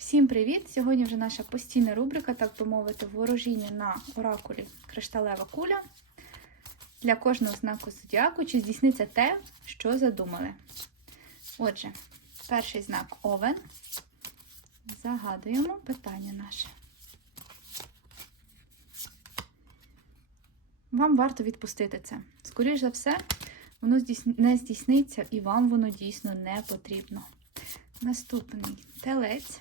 Всім привіт! Сьогодні вже наша постійна рубрика, так би мовити, ворожіння на оракулі Кришталева куля. Для кожного знаку зодіаку, чи здійсниться те, що задумали. Отже, перший знак Овен. Загадуємо питання наше. Вам варто відпустити це. Скоріше за все, воно не здійсниться і вам воно дійсно не потрібно. Наступний телець.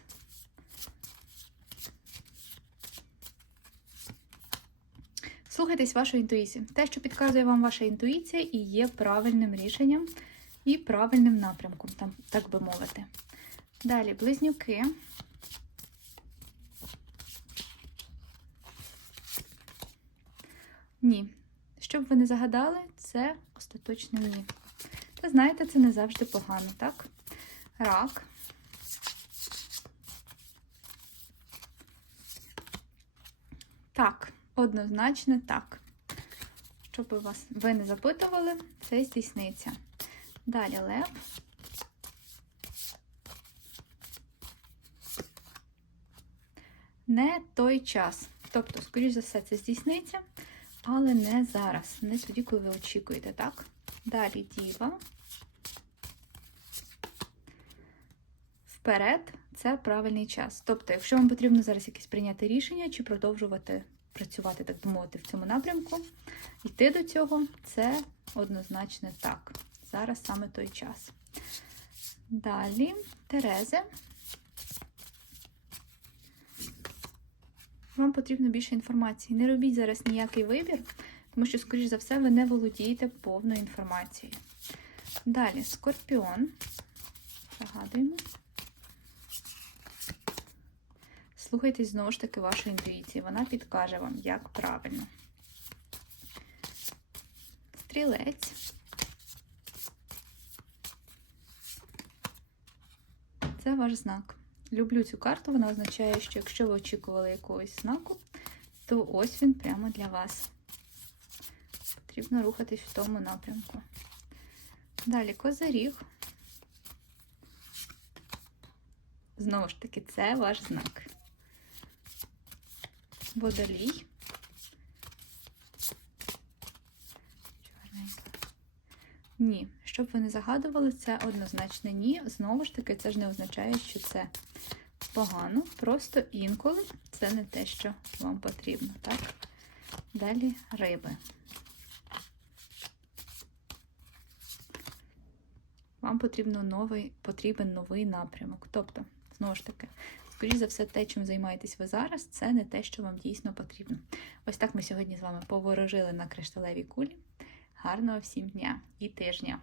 Слухайтесь вашу інтуїцію. Те, що підказує вам ваша інтуїція, і є правильним рішенням і правильним напрямком, там, так би мовити. Далі, близнюки. Ні. Що б ви не загадали, це остаточно ні. Та знаєте, це не завжди погано, так? Рак. Так, однозначно так. Щоб вас ви не запитували, це здійсниться. Далі лев. Не той час. Тобто, скоріш за все, це здійсниться, але не зараз, не тоді, коли ви очікуєте, так? Далі діва. Вперед це правильний час. Тобто, якщо вам потрібно зараз якесь прийняти рішення чи продовжувати працювати, так би мовити, в цьому напрямку, йти до цього, це однозначно так. Зараз саме той час. Далі Терези. Вам потрібно більше інформації. Не робіть зараз ніякий вибір, тому що, скоріш за все, ви не володієте повною інформацією. Далі скорпіон. Загадуємо. Слухайтесь знову ж таки вашої інтуїції. Вона підкаже вам, як правильно. Стрілець. Це ваш знак. Люблю цю карту, вона означає, що якщо ви очікували якогось знаку, то ось він прямо для вас. Потрібно рухатись в тому напрямку. Далі козиріг. Знову ж таки, це ваш знак. Водолій. Ні. Щоб ви не загадували, це однозначно ні. Знову ж таки, це ж не означає, що це погано. Просто інколи це не те, що вам потрібно. Так? Далі риби. Вам потрібно новий, потрібен новий напрямок. Тобто, знову ж таки, скоріш за все, те, чим займаєтесь ви зараз, це не те, що вам дійсно потрібно. Ось так ми сьогодні з вами поворожили на кришталевій кулі. Гарного всім дня і тижня!